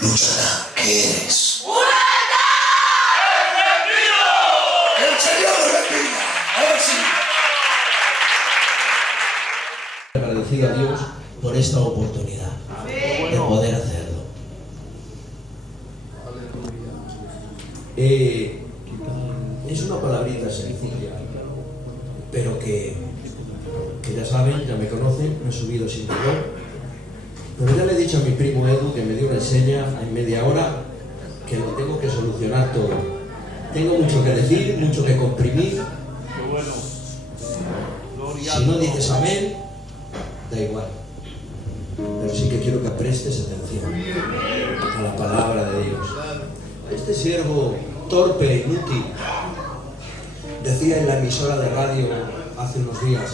Lúzara, ¿qué eres? ¡Encendido! ¡El Señor bendiga! Ahora sí. Agradecido a Dios por esta oportunidad de poder hacerlo. Es una palabrita sencilla, pero que ya saben, ya me conocen, me he subido sin dolor. Pero ya le he dicho a mi primo Edu, que me dio una enseña en media hora, que lo tengo que solucionar todo. Tengo mucho que decir, mucho que comprimir. Si no dices amén, da igual. Pero sí que quiero que prestes atención a la palabra de Dios. A este siervo torpe e inútil, decía en la emisora de radio hace unos días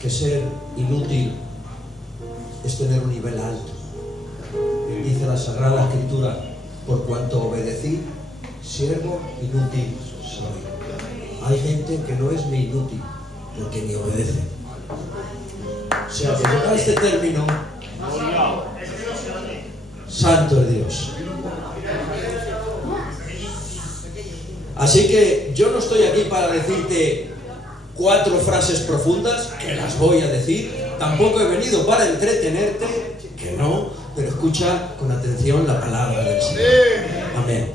que ser inútil es tener un nivel alto. Dice la Sagrada Escritura: por cuanto obedecí, siervo inútil soy. Hay gente que no es ni inútil porque ni obedece. O sea, que llega a este término, santo es Dios. Así que yo no estoy aquí para decirte 4 frases profundas, que las voy a decir. Tampoco he venido para entretenerte, que no, pero escucha con atención la palabra del Señor. Amén.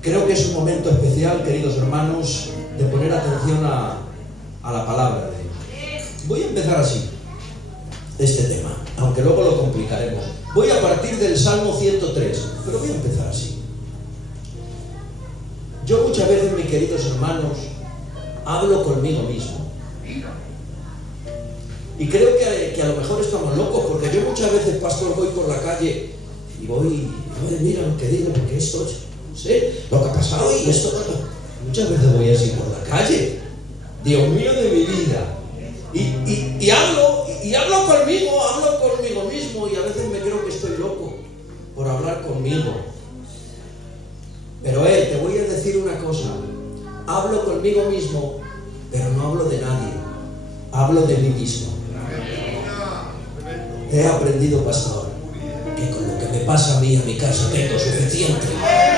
Creo que es un momento especial, queridos hermanos, de poner atención a la palabra de Dios. Voy a empezar así, este tema, aunque luego lo complicaremos. Voy a partir del Salmo 103, pero voy a empezar así. Yo muchas veces, mis queridos hermanos, hablo conmigo mismo. Y creo que a lo mejor estamos locos, porque yo muchas veces, pastor, voy por la calle y voy, mira lo que digo, porque esto, no sé, lo que ha pasado y esto, muchas veces voy así por la calle. Dios mío de mi vida. Y hablo conmigo mismo, y a veces me creo que estoy loco por hablar conmigo. Pero te voy a decir una cosa: hablo conmigo mismo, pero no hablo de nadie, hablo de mí mismo. He aprendido, pastor, que con lo que me pasa a mí, a mi casa, tengo suficiente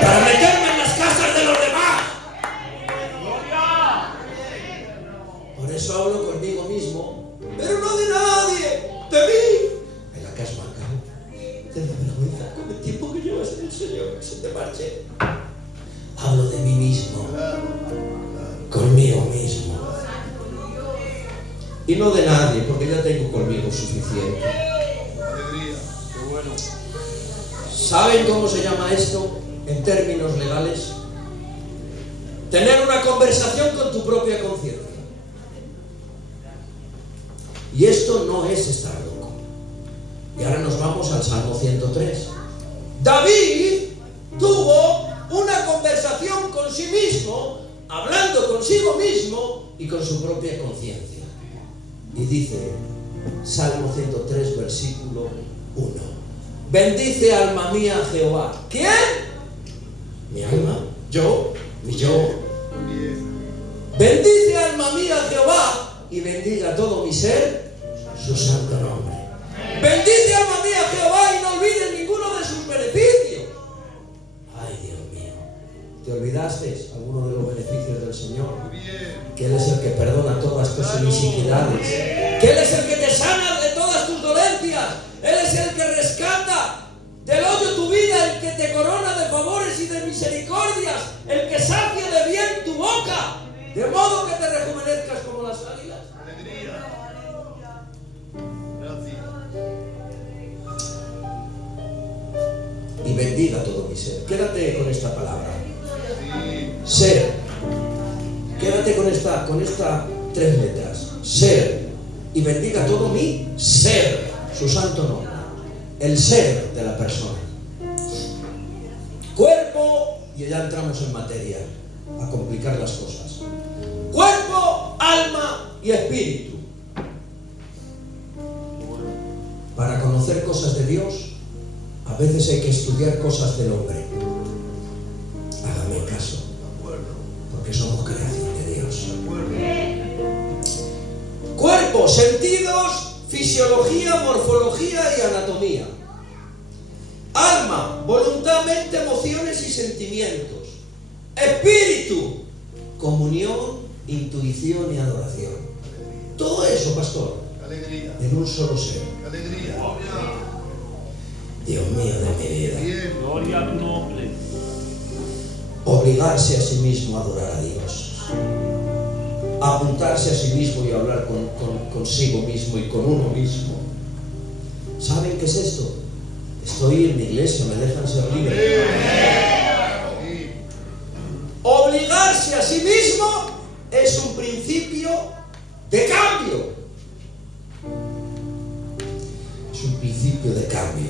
para meterme en las casas de los demás. Por eso hablo conmigo mismo, pero no de nadie, de mí. En la que has marcado, te da vergüenza con el tiempo que llevas en el Señor, que se te marche. Hablo de mí mismo, conmigo mismo, y no de nadie, porque ya tengo conmigo suficiente. ¿Saben cómo se llama esto en términos legales? Tener una conversación con tu propia conciencia. Y esto no es estar loco. Y ahora nos vamos al Salmo 103. David tuvo una conversación con sí mismo, hablando consigo mismo y con su propia conciencia. Y dice, Salmo 103, versículo 1. Bendice, alma mía, a Jehová. ¿Quién? Mi alma. Yo. Mi yo. Bendice, alma mía, a Jehová, y bendiga todo mi ser su santo nombre. Bendice, alma mía, a Jehová, y no olvides ninguno de sus beneficios. Ay, Dios mío. ¿Te olvidaste alguno de los beneficios del Señor? Que Él es el que perdona todas tus iniquidades. Que Él es el que te sana de todas tus dolencias. Él es el que rescata del hoyo tu vida, el que te corona de favores y de misericordias, el que sacia de bien tu boca, de modo que te rejuvenezcas como las águilas. Y bendiga todo mi ser. Quédate con esta palabra. Ser. Quédate con esta 3 letras. Ser. Y bendiga todo mi ser, su santo nombre. El ser de la persona. Cuerpo, y ya entramos en materia, a complicar las cosas. Cuerpo, alma y espíritu. Para conocer cosas de Dios, a veces hay que estudiar cosas del hombre. Hágame caso, porque somos creación de Dios. Cuerpo, sentidos, fisiología, morfología y anatomía. alma, voluntad, mente, emociones y sentimientos. Espíritu, comunión, intuición y adoración. Todo eso, pastor, Alegría. en un solo ser. Alegría. Dios mío de mi vida. Bien. Gloria a tu nombre. Obligarse a sí mismo a adorar a Dios. Apuntarse a sí mismo y hablar consigo mismo y con uno mismo. ¿Saben qué es esto? Estoy en mi iglesia, me dejan ser libre. Sí. Obligarse a sí mismo es un principio de cambio. Es un principio de cambio.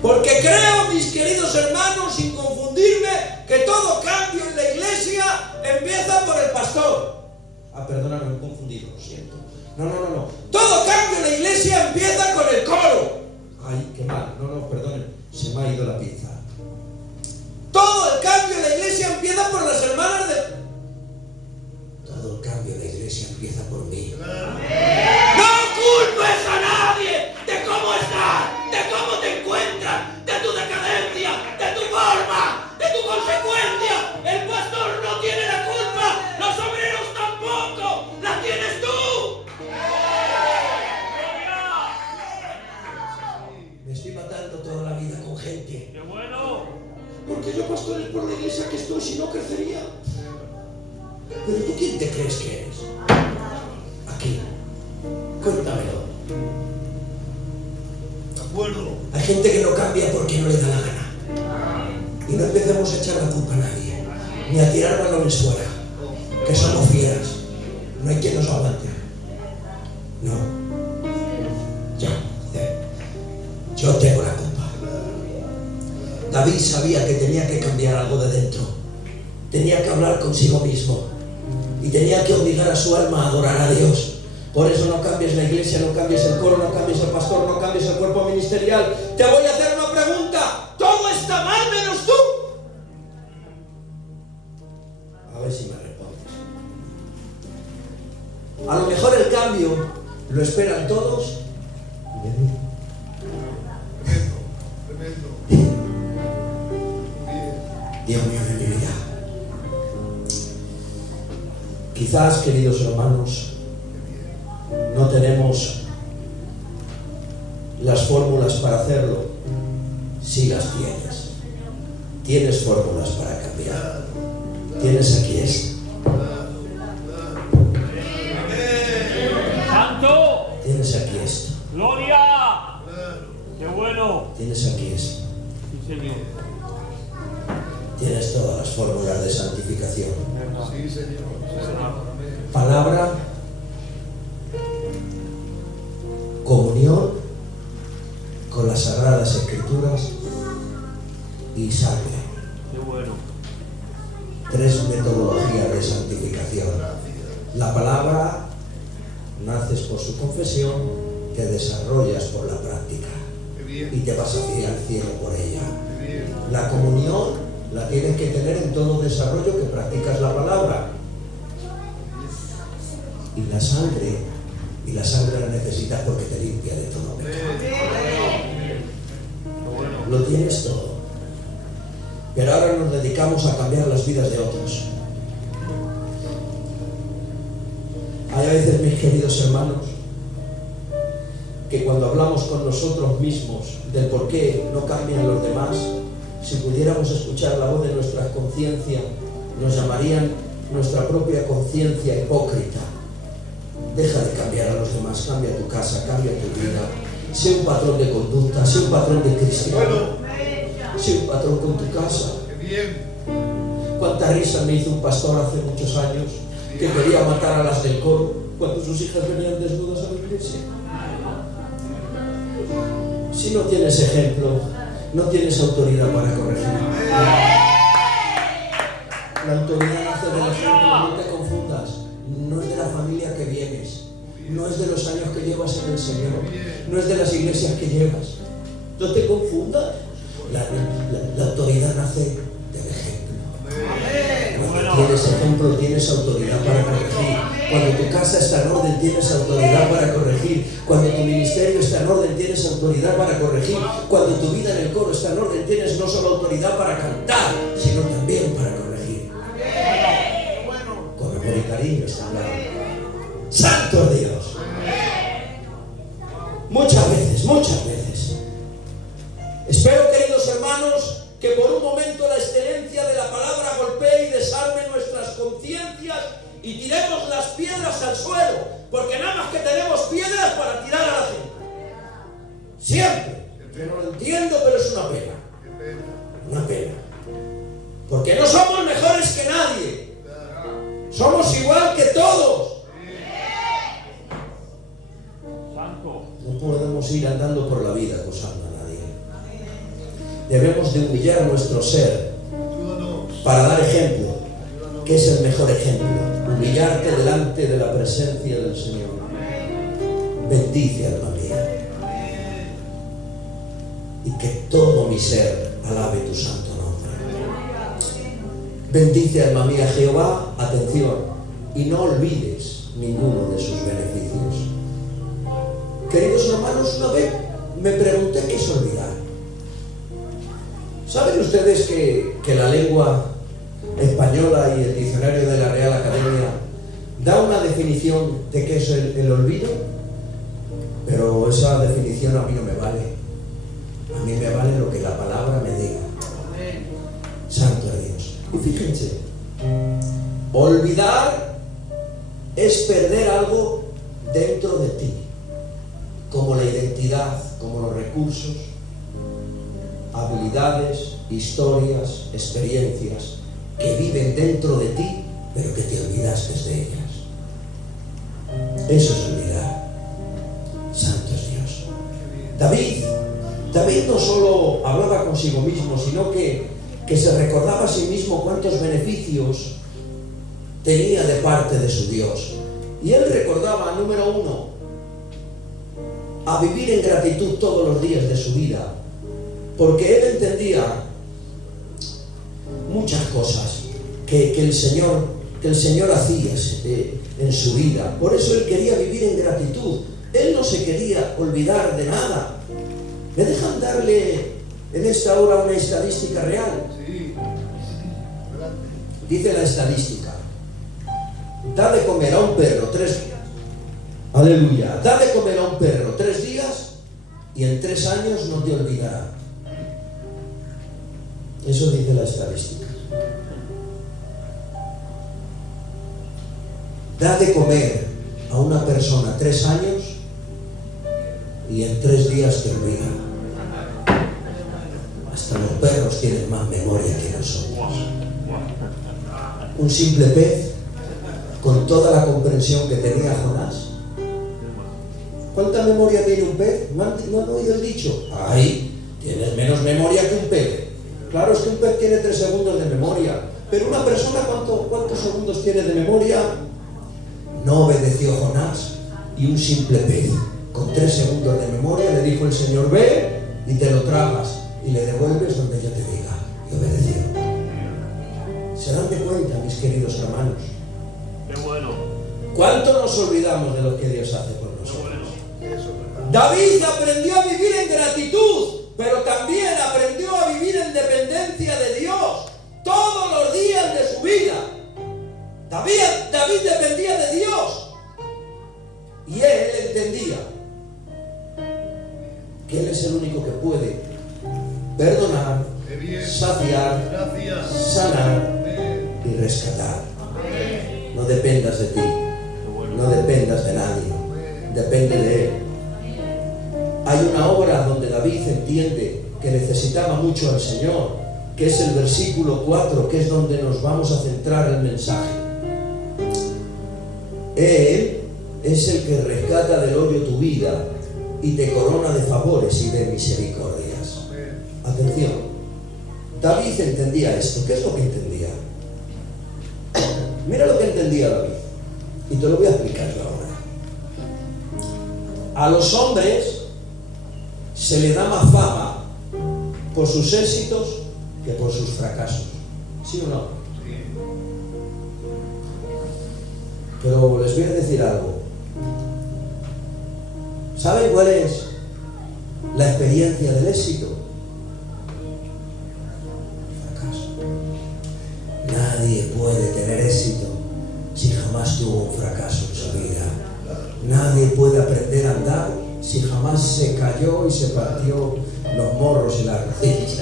Porque creo, mis queridos hermanos, sin confundirme, que todo cambio en la iglesia empieza por el pastor. Perdóname, me he confundido, lo siento. No. Todo cambio en la iglesia empieza con el coro. Ay, qué mal. No, perdonen, se me ha ido la pinza. Todo el cambio en la iglesia empieza por las hermanas de... Todo el cambio en la iglesia empieza por mí. No culpes a nadie de cómo estás, de cómo te encuentras, de tu decadencia, de tu forma, de tu consecuencia. El pastor no tiene la culpa, los obreros tampoco, la tienes tú. Me estoy matando toda la vida con gente. ¡Qué bueno! Porque yo, pastor, es por la iglesia que estoy, si no crecería. Pero tú, ¿quién te crees que eres? Aquí. Cuéntamelo. De acuerdo. Hay gente que no cambia porque no le da la gana. Y no empecemos a echar la culpa a nadie, ni a tirar balones fuera, que somos fieras. No hay quien nos aguante. No. Yo tengo la culpa. David sabía que tenía que cambiar algo de dentro. Tenía que hablar consigo mismo. Y tenía que obligar a su alma a adorar a Dios. Por eso no cambies la iglesia, no cambies el coro, no cambies el pastor, no cambies el cuerpo ministerial. Te voy a hacer una pregunta. ¿Todo está mal menos tú? A ver si me respondes. A lo mejor el cambio lo esperan todos. Tremendo. Bien. Dios mío de mi vida. Quizás, queridos hermanos, no tenemos las fórmulas para hacerlo. Sí las tienes. Tienes fórmulas para cambiar. Tienes aquí esto. ¡Santo! Tienes aquí esto. ¡Gloria! ¡Qué bueno! Tienes aquí esto. Sí, Señor. Tienes todas las fórmulas de santificación. Sí, Señor. Palabra, comunión con las Sagradas Escrituras y sangre. ¡Qué bueno! 3 metodologías de santificación. La palabra, naces por su confesión, te desarrollas por la práctica Qué bien. y te vas hacia el cielo por ella. Qué bien. La comunión la tienes que tener en todo desarrollo que practicas la palabra. Y la sangre la necesitas porque te limpia de todo pecado. Lo tienes todo. Pero ahora nos dedicamos a cambiar las vidas de otros. Hay a veces, mis queridos hermanos, que cuando hablamos con nosotros mismos del por qué no cambian los demás, si pudiéramos escuchar la voz de nuestra conciencia, nos llamarían nuestra propia conciencia hipócrita. Deja de cambiar a los demás, cambia tu casa, cambia tu vida. Sé un patrón de conducta, sé un patrón de cristiano. Sé un patrón con tu casa. Qué bien. Cuánta risa me hizo un pastor hace muchos años que quería matar a las del coro cuando sus hijas venían desnudas a la iglesia. Si no tienes ejemplo, no tienes autoridad para corregir. La autoridad nace del ejemplo, no te confundas. No es de la familia que vienes, no es de los años que llevas en el Señor, no es de las iglesias que llevas. No te confundas. La autoridad nace del ejemplo. Cuando tienes ejemplo, tienes autoridad para corregir. Cuando tu casa está en orden, tienes autoridad para corregir. Cuando tu ministerio está en orden, tienes autoridad para corregir. Cuando tu vida en el coro está en orden, tienes no solo autoridad para cantar, sino también para corregir. Con amor y cariño está hablando. ¡Santo Dios! Muchas veces. Espero, queridos hermanos, que por un momento la excelencia de la palabra golpee y desarme nuestras conciencias y tiremos las piedras al suelo, porque nada más que tenemos piedras para tirar a la gente. Siempre. Yo no lo entiendo, pero es una pena. Una pena. Porque no somos mejores que nadie. Somos igual que todos. Santo. No podemos ir andando por la vida acusando a nadie. Debemos de humillar nuestro ser para dar ejemplo, que es el mejor ejemplo. Humillarte delante de la presencia del Señor. Bendice, alma mía, y que todo mi ser alabe tu santo nombre. Bendice, alma mía, Jehová, atención, y no olvides ninguno de sus beneficios. Queridos hermanos, una vez me pregunté qué es olvidar. ¿Saben ustedes que la lengua española y el diccionario de la Real Academia da una definición de qué es el olvido? Pero esa definición a mí no me vale. A mí me vale lo que la palabra me diga. Santo Dios. Y fíjense, olvidar es perder algo dentro de ti, como la identidad, como los recursos, habilidades, historias, experiencias que viven dentro de ti, pero que te olvidaste de ellas. Eso es olvidar. Santo es Dios. David no solo hablaba consigo mismo, sino que se recordaba a sí mismo cuántos beneficios tenía de parte de su Dios. Y él recordaba, número 1, a vivir en gratitud todos los días de su vida, porque él entendía muchas cosas que el Señor hacía en su vida. Por eso él quería vivir en gratitud. Él no se quería olvidar de nada. ¿Me dejan darle en esta hora una estadística real? Sí. Dice la estadística: da de comer a un perro 3 días. Aleluya. Da de comer a un perro 3 días y en 3 años no te olvidará. Eso dice la estadística. Da de comer a una persona 3 años y en 3 días te olvidará. Hasta los perros tienen más memoria que nosotros. Un simple pez, con toda la comprensión que tenía Jonás. ¿Cuánta memoria tiene un pez? ¿No han oído el dicho? ¡Ay! Tienes menos memoria que un pez. Claro, es que un pez tiene 3 segundos de memoria. Pero una persona, ¿cuántos segundos tiene de memoria? No obedeció Jonás, y un simple pez, con 3 segundos de memoria, le dijo el Señor: ve y te lo tragas y le devuelves donde yo te diga. Y obedeció. ¿Se dan de cuenta, mis queridos hermanos? Qué bueno. ¿Cuánto nos olvidamos de lo que Dios hace por nosotros? David aprendió a vivir en gratitud, pero también aprendió a vivir en dependencia de Dios todos los días de su vida. David dependía de Dios, y él entendía que Él es el único que puede perdonar, saciar, sanar y rescatar. No dependas de ti, no dependas de nadie, depende de Él. Hay una obra donde David entiende que necesitaba mucho al Señor, que es el versículo 4, que es donde nos vamos a centrar el mensaje. Él es el que rescata del hoyo tu vida y te corona de favores y de misericordias. Atención, David entendía esto. ¿Qué es lo que entendía? Mira lo que entendía David, y te lo voy a explicar yo ahora. A los hombres se le da más fama por sus éxitos que por sus fracasos. ¿Sí o no? Pero les voy a decir algo. ¿Saben cuál es la experiencia del éxito? Fracaso. Nadie puede tener éxito si jamás tuvo un fracaso en su vida. Nadie puede aprender a andar si jamás se cayó y se partió los morros y las rodillas.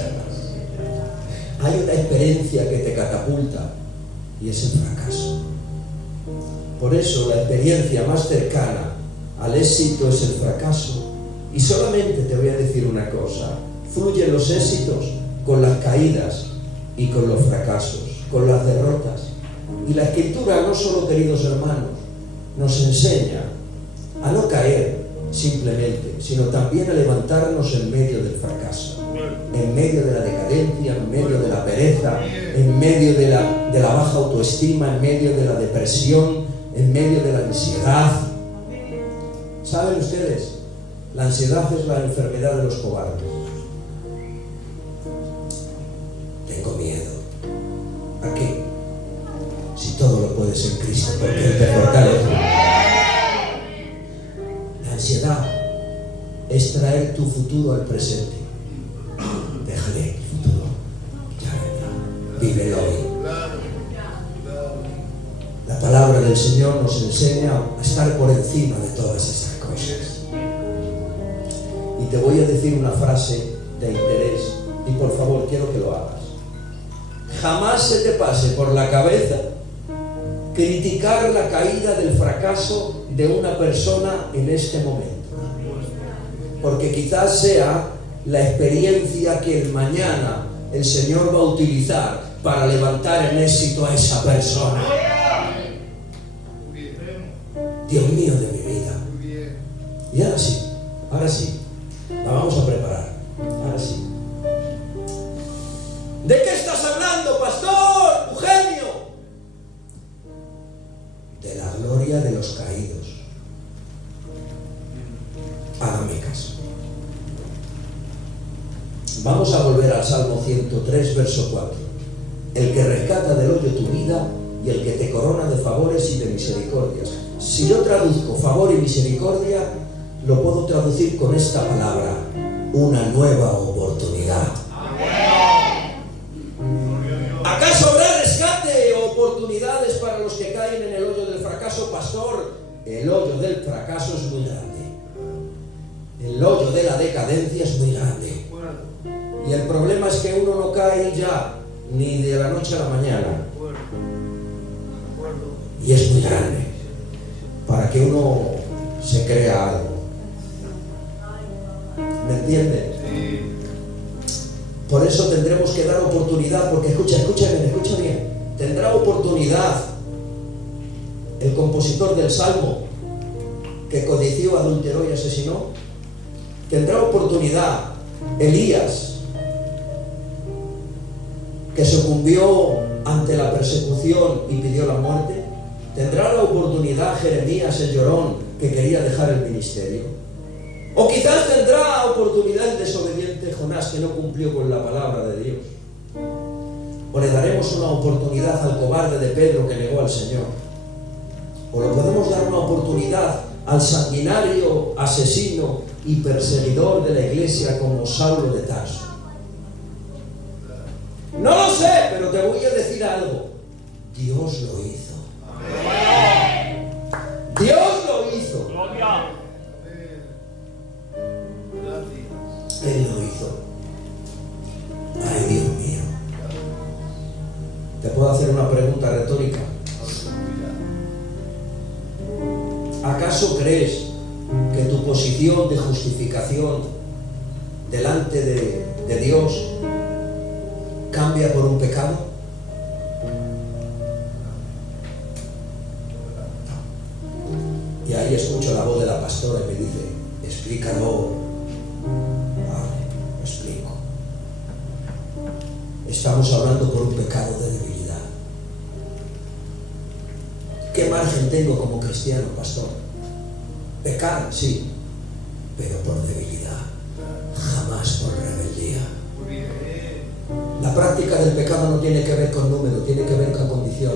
Hay una experiencia que te catapulta y es el fracaso. Por eso la experiencia más cercana al éxito es el fracaso. Y solamente te voy a decir una cosa: fluyen los éxitos con las caídas y con los fracasos, con las derrotas. Y la Escritura no solo, queridos hermanos, nos enseña a no caer simplemente, sino también a levantarnos en medio del fracaso, en medio de la decadencia, en medio de la pereza, en medio de la baja autoestima, en medio de la depresión, en medio de la ansiedad. ¿Saben ustedes? La ansiedad es la enfermedad de los cobardes. Tengo miedo. ¿A qué? Si todo lo puedes en Cristo, porque Él te fortalece. La ansiedad es traer tu futuro al presente. Déjale el futuro. Ya vendrá. Vívelo hoy. La palabra del Señor nos enseña a estar por encima de todas esas cosas. Y te voy a decir una frase de interés, y por favor quiero que lo hagas. Jamás se te pase por la cabeza criticar la caída del fracaso de una persona en este momento, porque quizás sea la experiencia que el mañana el Señor va a utilizar para levantar en éxito a esa persona. Dios mío de mi vida. Y ahora sí, la vamos a preparar. Ahora sí. ¿De qué estás hablando, pastor Eugenio? De la gloria de los caídos. Hágame caso. Vamos a volver al Salmo 103, verso 4. El que rescata del hoyo tu vida y el que te corona de favores y de misericordias. Si yo traduzco favor y misericordia, lo puedo traducir con esta palabra: una nueva oportunidad. ¿Acaso habrá rescate o oportunidades para los que caen en el hoyo del fracaso, pastor? El hoyo del fracaso es muy grande. El hoyo de la decadencia es muy grande. Y el problema es que uno no cae ya, ni de la noche a la mañana. Y es muy grande para que uno se crea algo. ¿Me entienden? Por eso tendremos que dar oportunidad, porque escucha bien. Tendrá oportunidad el compositor del Salmo que codició, adulteró y asesinó. Tendrá oportunidad Elías, que sucumbió ante la persecución y pidió la muerte. Tendrá la oportunidad Jeremías el llorón, que quería dejar el ministerio. O quizás tendrá oportunidad el desobediente Jonás, que no cumplió con la palabra de Dios. O le daremos una oportunidad al cobarde de Pedro, que negó al Señor. O le podemos dar una oportunidad al sanguinario, asesino y perseguidor de la iglesia como Saulo de Tarso. No lo sé, pero te voy a decir algo. Dios lo hizo. Dios lo hizo. Gloria. Él lo hizo. Ay, Dios mío. ¿Te puedo hacer una pregunta retórica? ¿Acaso crees que tu posición de justificación delante de Dios cambia por un pecado? Y ahí escucho la voz de la pastora y me dice: explícalo. Vale, lo explico. Estamos hablando por un pecado de debilidad. ¿Qué margen tengo como cristiano, pastor? Pecar, sí, pero por debilidad, jamás por rebeldía. La práctica del pecado no tiene que ver con número, tiene que ver con condición.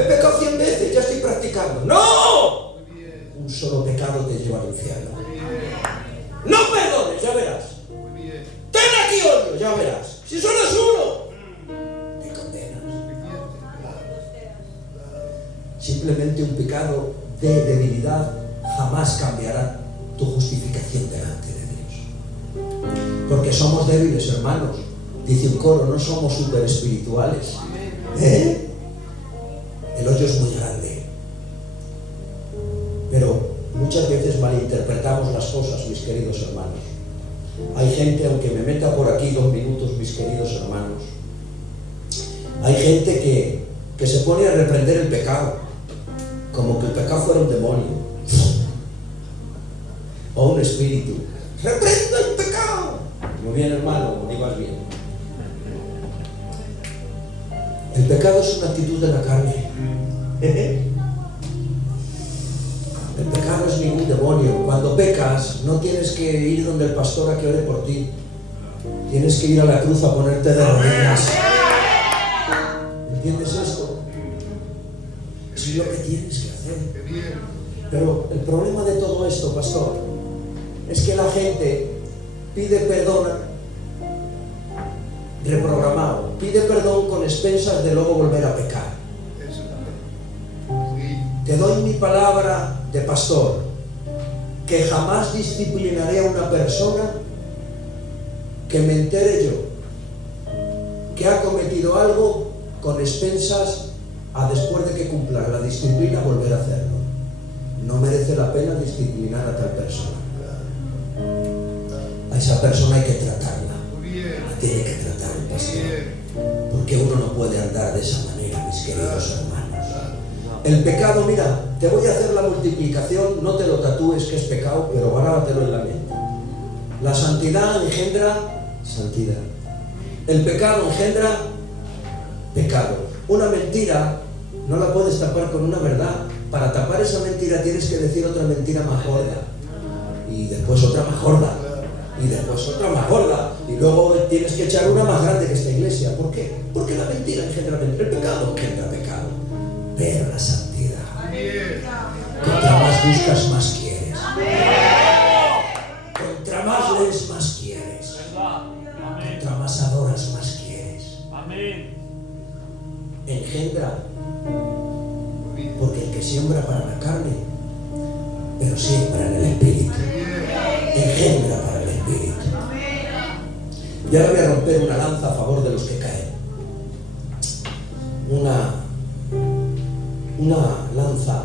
he pecado 100 veces, ya estoy practicando. ¡No! Muy bien. Un solo pecado te lleva al infierno. Muy bien. No perdones, ya verás. Muy bien. Ten aquí odio, ya verás. Si solo es uno, te condenas. Suficiente. Claro. Simplemente un pecado de debilidad jamás cambiará tu justificación delante de Dios. Porque somos débiles, hermanos. Dice un coro, no somos súper espirituales. El hoyo es muy grande. Pero muchas veces malinterpretamos las cosas, mis queridos hermanos. Hay gente, aunque me meta por aquí 2 minutos, mis queridos hermanos, hay gente que se pone a reprender el pecado, como que el pecado fuera un demonio o un espíritu. ¡Reprendo el pecado! Muy bien, hermano, ni más bien. El pecado es una actitud de la carne. El pecado no es ningún demonio. Cuando pecas, no tienes que ir donde el pastor a que ore por ti. Tienes que ir a la cruz a ponerte de rodillas. ¿Entiendes esto? Es lo que tienes que hacer. Qué bien. Pero el problema de todo esto, pastor, es que la gente pide perdón reprogramado, pide perdón con expensas de luego volver a pecar. Eso también. Sí. Te doy mi palabra de pastor, que jamás disciplinaré a una persona que me entere yo que ha cometido algo con expensas a después de que cumpla la disciplina volver a hacerlo. No merece la pena disciplinar a tal persona. A esa persona hay que tratarla. Muy bien. La tiene que tratar el Muy pastor. bien. Porque uno no puede andar de esa manera, mis queridos hermanos. Claro. El pecado, mira, te voy a hacer la multiplicación, no te lo tatúes que es pecado, pero grábatelo en la mente. La santidad engendra santidad. El pecado engendra pecado. Una mentira no la puedes tapar con una verdad. Para tapar esa mentira tienes que decir otra mentira más gorda. Y después otra más gorda. Y después otra más gorda. Y luego tienes que echar una más grande que esta iglesia. ¿Por qué? Porque la mentira engendra mentira. El pecado engendra pecado. Pero la santidad. Muy bien. Contra más buscas, más quieres. Contra más lees, más quieres. ¿Verdad? Amén. Contra más adoras, más quieres. Amén. Engendra. Muy bien. Porque el que siembra para la carne, pero siembra en el espíritu. Engendra para el espíritu. Y ahora voy a romper una lanza a favor de los que caen. Una lanza,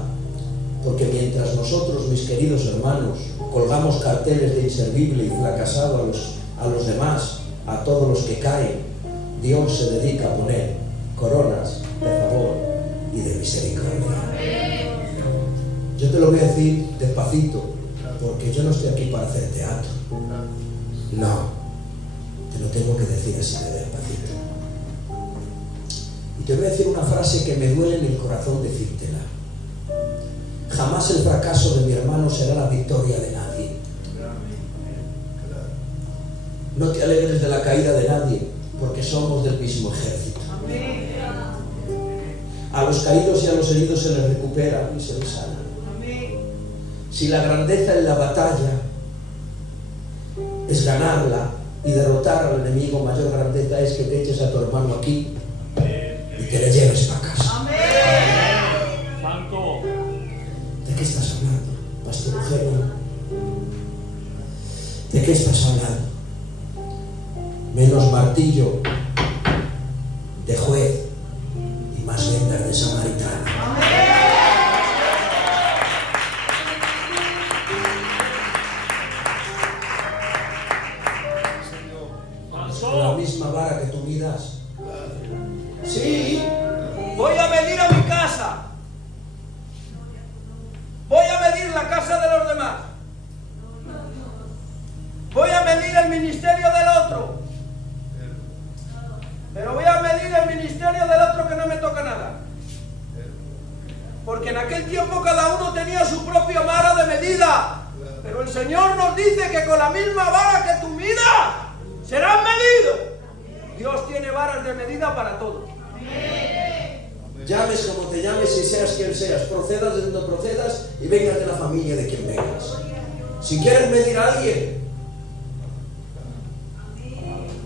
porque mientras nosotros, mis queridos hermanos, colgamos carteles de inservible y fracasado a los demás, a todos los que caen, Dios se dedica a poner coronas de favor y de misericordia. Yo te lo voy a decir despacito, porque yo no estoy aquí para hacer teatro. No, te lo tengo que decir así de despacito. Y te voy a decir una frase que me duele en el corazón decírtela. Jamás el fracaso de mi hermano será la victoria de nadie. No te alegres de la caída de nadie, porque somos del mismo ejército. A los caídos y a los heridos se les recupera y se les sana. Si la grandeza en la batalla es ganarla y derrotar al enemigo, mayor grandeza es que te eches a tu hermano aquí y te le lleves para casa. Santo. ¿De qué estás hablando, Pastor Eugenio? ¿De qué estás hablando? Menos martillo de juez y más vendas de samaritano. Con la misma vara que tú midas. Sí. Voy a medir a mi casa. Voy a medir la casa de los demás. Voy a medir el ministerio del otro. Pero voy a medir el ministerio del otro que no me toca nada. Porque en aquel tiempo cada uno tenía su propia vara de medida. Pero el Señor nos dice que con la misma vara que tú midas, serás medido. Dios tiene varas de medida para todo. Ya llames como te llames y seas quien seas, procedas de donde procedas y vengas de la familia de quien vengas. Si quieres medir a alguien,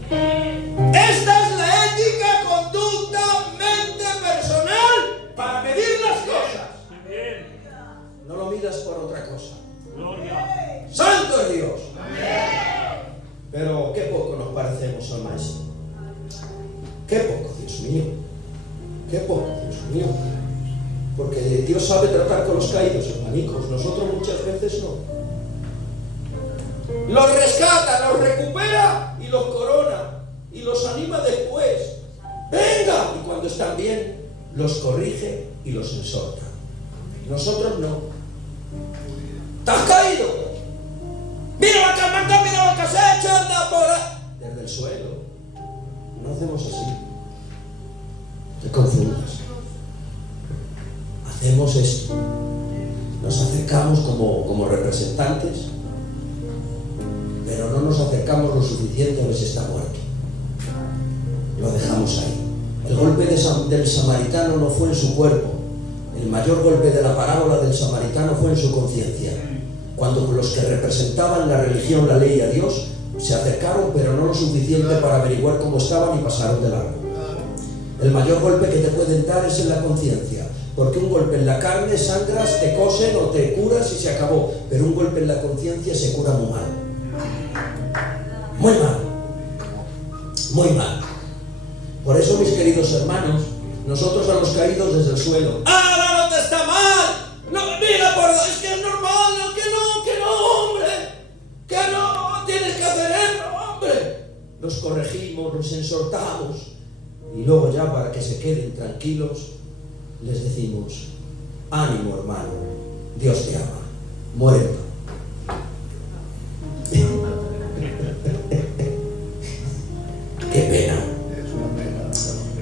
esta es la ética, conducta, mente personal para medir las cosas. Bien. No lo midas por otra cosa. Gloria. ¡Santo es Dios! Pero qué poco nos parecemos al Maestro. Qué poco, Dios mío. Qué poco, Dios mío. Porque Dios sabe tratar con los caídos, hermanicos. Nosotros muchas veces no. Los rescata, los recupera y los corona. Y los anima después. ¡Venga! Y cuando están bien, los corrige y los exhorta. Nosotros no. ¿Te has caído? ¡Mira la camanta, mira lo que has hecho! ¡Anda por ahí! Desde el suelo. No hacemos así. Te confundas. Hacemos esto. Nos acercamos como representantes, pero no nos acercamos lo suficiente a ver si está muerto. Lo dejamos ahí. El golpe del samaritano no fue en su cuerpo. El mayor golpe de la parábola del samaritano fue en su conciencia. Cuando los que representaban la religión, la ley y a Dios se acercaron, pero no lo suficiente para averiguar cómo estaban y pasaron de largo. El mayor golpe que te pueden dar es en la conciencia, porque un golpe en la carne sangras, te cosen o te curas y se acabó, pero un golpe en la conciencia se cura muy mal. Muy mal. Muy mal. Por eso, mis queridos hermanos, nosotros a los caídos desde el suelo. ¡Ah, no te está mal! No, mira, es que es normal, no, que no, hombre, que no, tienes que hacer eso, hombre. Los corregimos, los exhortamos y luego ya para que se queden tranquilos les decimos: ánimo, hermano, Dios te ama, muere. Qué pena,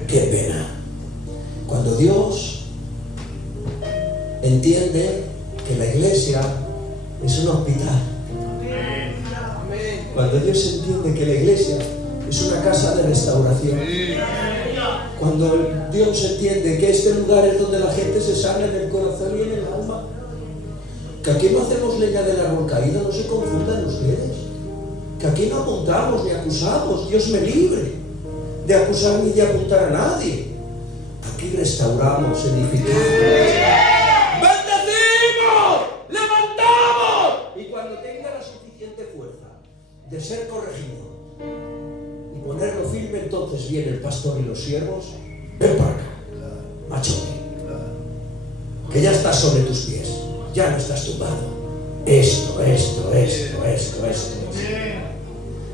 qué pena. Cuando Dios entiende que la iglesia es un hospital. Cuando Dios entiende que la iglesia es una casa de restauración. Cuando Dios entiende que este lugar es donde la gente se sana en el corazón y en el alma. Que aquí no hacemos leña del árbol caído, no se confundan ustedes. Que aquí no apuntamos ni acusamos. Dios me libre de acusar ni de apuntar a nadie. Aquí restauramos, edificamos. De ser corregido y ponerlo firme, entonces viene el pastor y los siervos. Ven para acá, machote, que ya estás sobre tus pies, ya no estás tumbado. Esto.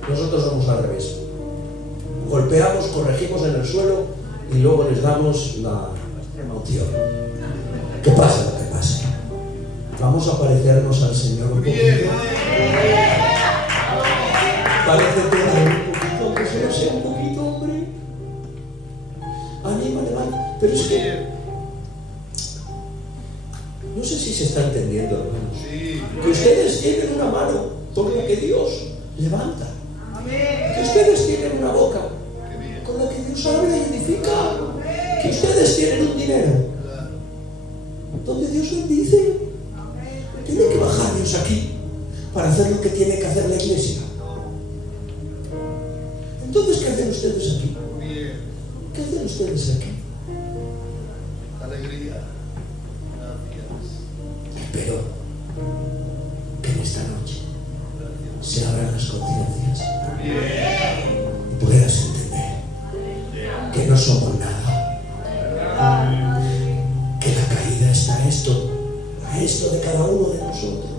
Nosotros somos al revés. Golpeamos, corregimos en el suelo y luego les damos la emoción. Que pase lo que pase. Vamos a parecernos al Señor un poquito. Parece que un poquito, aunque solo sea un poquito, hombre. Anima, levanta. Pero es que no sé si se está entendiendo, hermanos. Que ustedes tienen una mano con la que Dios levanta. Que ustedes tienen una boca con la que Dios habla y edifica. Que ustedes tienen un dinero donde Dios bendice. Tiene que bajar Dios aquí para hacer lo que tiene que hacer la iglesia. Entonces, ¿qué hacen ustedes aquí? ¿Qué hacen ustedes aquí? Alegría. Gracias. Espero que en esta noche se abran las conciencias y puedas entender que no somos nada, que la caída está a esto de cada uno de nosotros,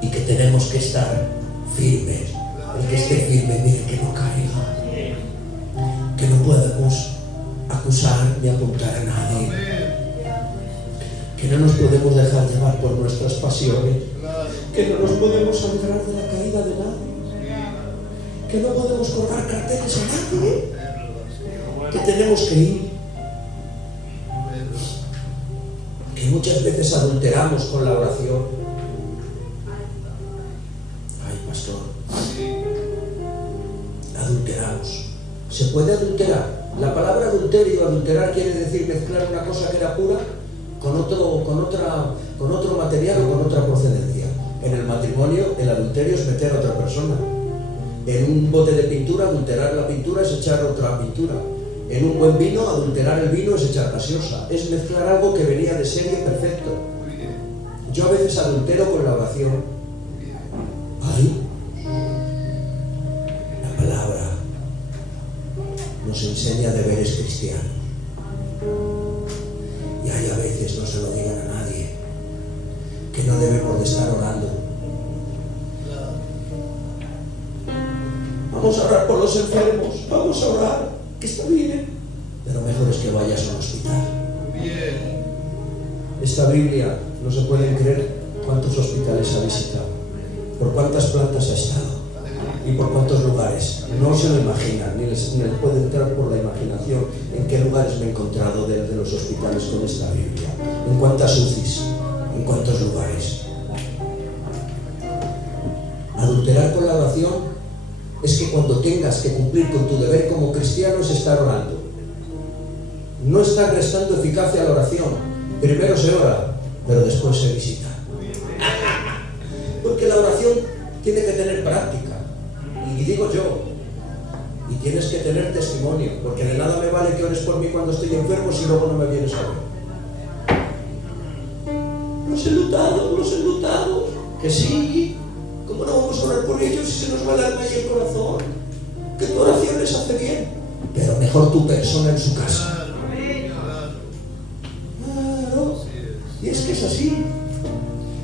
y que tenemos que estar firmes. El que esté firme, mire que no caiga, que no podemos acusar ni apuntar a nadie, que no nos podemos dejar llevar por nuestras pasiones, que no nos podemos alegrar de la caída de nadie, que no podemos colgar carteles a nadie, que tenemos que ir, que muchas veces adulteramos con la oración. Ay, pastor, adulteramos. Se puede adulterar. La palabra adulterio, adulterar quiere decir mezclar una cosa que era pura con otro material o con otra procedencia. En el matrimonio, el adulterio es meter a otra persona. En un bote de pintura, adulterar la pintura es echar otra pintura. En un buen vino, adulterar el vino es echar gaseosa. Es mezclar algo que venía de serie perfecto. Yo a veces adultero con la oración. Ay, la palabra nos enseña deberes cristianos. Y hay a veces, no se lo digan a nadie, que no debemos de estar orando. Vamos a orar por los enfermos, vamos a orar, que está bien. Pero mejor es que vayas a un hospital. Esta Biblia, no se pueden creer cuántos hospitales ha visitado, por cuántas plantas ha estado y por cuántos lugares. No se lo imaginan, ni les puede entrar por la imaginación en qué lugares me he encontrado de los hospitales con esta Biblia, en cuántas UCIs, en cuántos lugares. Adulterar con la oración es que cuando tengas que cumplir con tu deber como cristiano es estar orando. No estás restando eficacia a la oración. Primero se ora, pero después se visita. Porque la oración tiene que tener práctica. Y digo yo, y tienes que tener testimonio, porque de nada me vale que ores por mí cuando estoy enfermo si luego no me vienes a ver. Los enlutados, que sí. ¿Cómo no vamos a orar por ellos si se nos va el alma y el corazón? Que tu oración les hace bien, pero mejor tu persona en su casa. Claro. Y es que es así.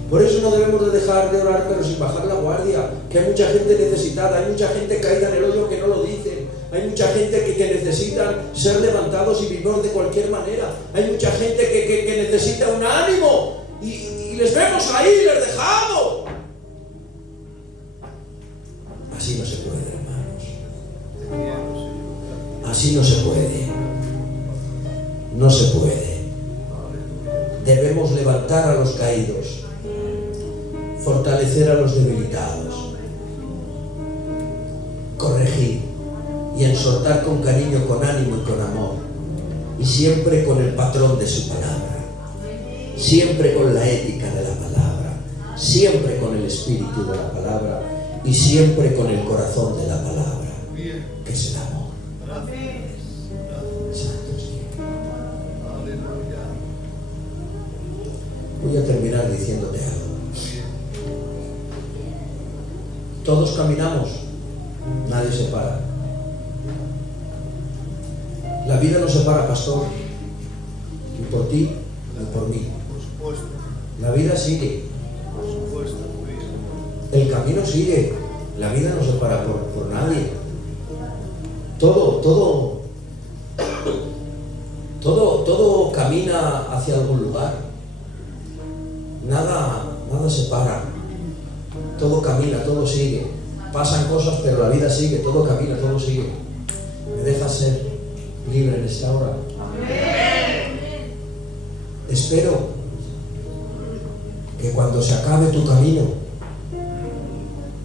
Por eso no debemos de dejar de orar, pero sin bajar la guardia. Que hay mucha gente necesitada, hay mucha gente caída en el hoyo que no lo dicen. Hay mucha gente que necesitan ser levantados y vivir de cualquier manera. Hay mucha gente que necesita un ánimo. Y les vemos ahí, les dejamos. Así no se puede, hermanos. Así no se puede. No se puede. Debemos levantar a los caídos, fortalecer a los debilitados, corregir y exhortar con cariño, con ánimo y con amor, y siempre con el patrón de su palabra, siempre con la ética de la palabra, siempre con el espíritu de la palabra y siempre con el corazón de la palabra, que es el amor. Santo Señor. Voy a terminar diciéndote algo. Todos caminamos, nadie se para. La vida no se para, pastor, ni por ti, ni por mí. La vida sigue. El camino sigue. La vida no se para por nadie. Todo camina hacia algún lugar. Nada se para. Todo camina, todo sigue. Pasan cosas, pero la vida sigue. Todo camina, todo sigue. ¿Me dejas ser libre en esta hora? Espero que cuando se acabe tu camino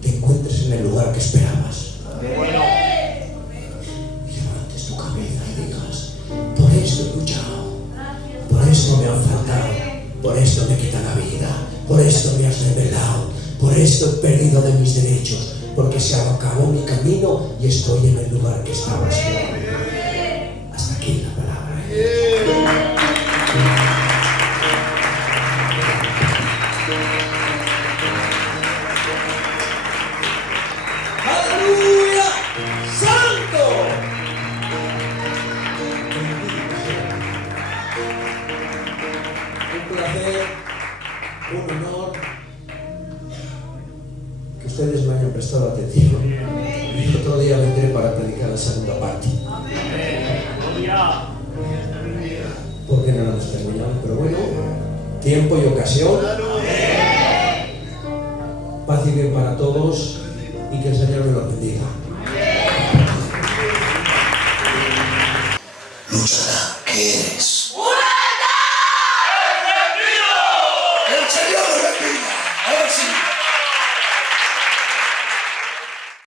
te encuentres en el lugar que esperabas. Y levantes tu cabeza y digas: por esto he luchado, por esto me han faltado, por esto me quita la vida, por esto me has revelado, por esto he perdido de mis derechos, porque se acabó mi camino y estoy en el lugar que estabas. Hasta aquí la palabra. ¡Aleluya! ¡Santo! Un placer, un honor que ustedes me hayan prestado atención. Y otro día vendré para predicar la segunda parte. Porque no lo hemos terminado, pero bueno, tiempo y ocasión. Paz y bien para todos y que el Señor me los bendiga. Luchará, ¿qué eres?